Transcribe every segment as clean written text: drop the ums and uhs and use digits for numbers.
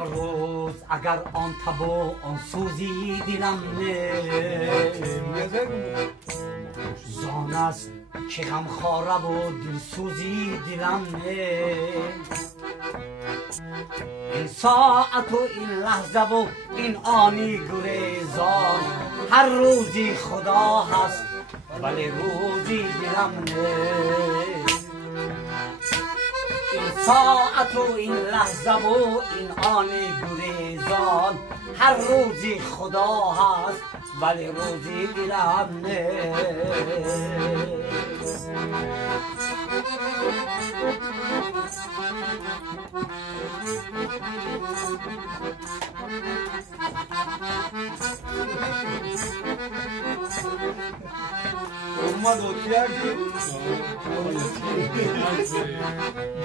امروز اگر آن تب و آن سوزی دیدم نه زان است که غم خواره و دلسوزی دیدم نه این ساعت و این لحظه و این آنی گریزان هر روزی خدا هست ولی روزی دیدم نه این ساعت و این لحظه و این آنی گریزان هر روزی خدا هست ولی روزی دیدم نه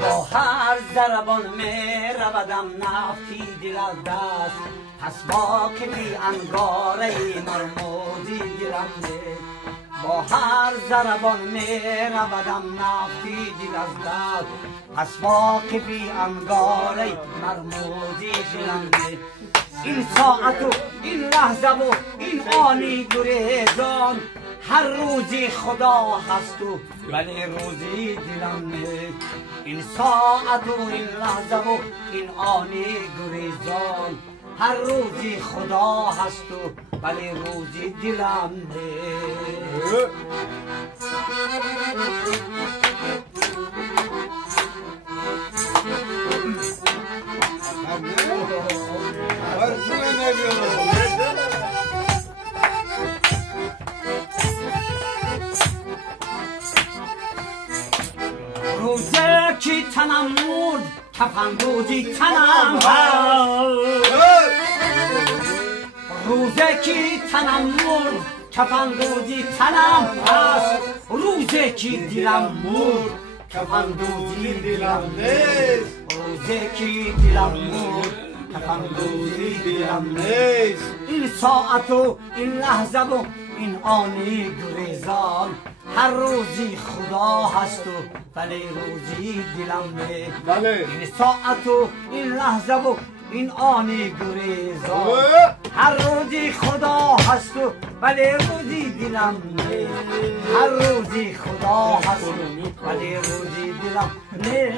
با هر ضربان می رودم نفتی دل از دست پس با که بی انگاره مرموزی دلم ده با هر ضربان می رودم نفتی دل از دست پس با که بی انگاره مرموزی دلم ده این ساعت و این لحظه و این آنی گریزان هر روزی خدا هست و ولی روزی دلم نه این ساعت و این لحظه و این آنی گریزان هر روزی خدا هست و ولی روزی دلم نه روزه کی تنم مرد کفن دوزی تنم هست روزه کی تنم مرد کفن دوزی تنم هست روزه کی دلم مرد کفن دوزی دلم نیست روزه کی دلم مرد کفن دوزی دلم نیست این ساعت و این لحظه و این آنی گریزان هر روزی خدا هست و ولی روزی دلم نه این ساعت و این لحظه و این آنی گریزان هر روزی خدا هست و ولی روزی دلم نه هر روزی خدا هست و ولی روزی دلم نه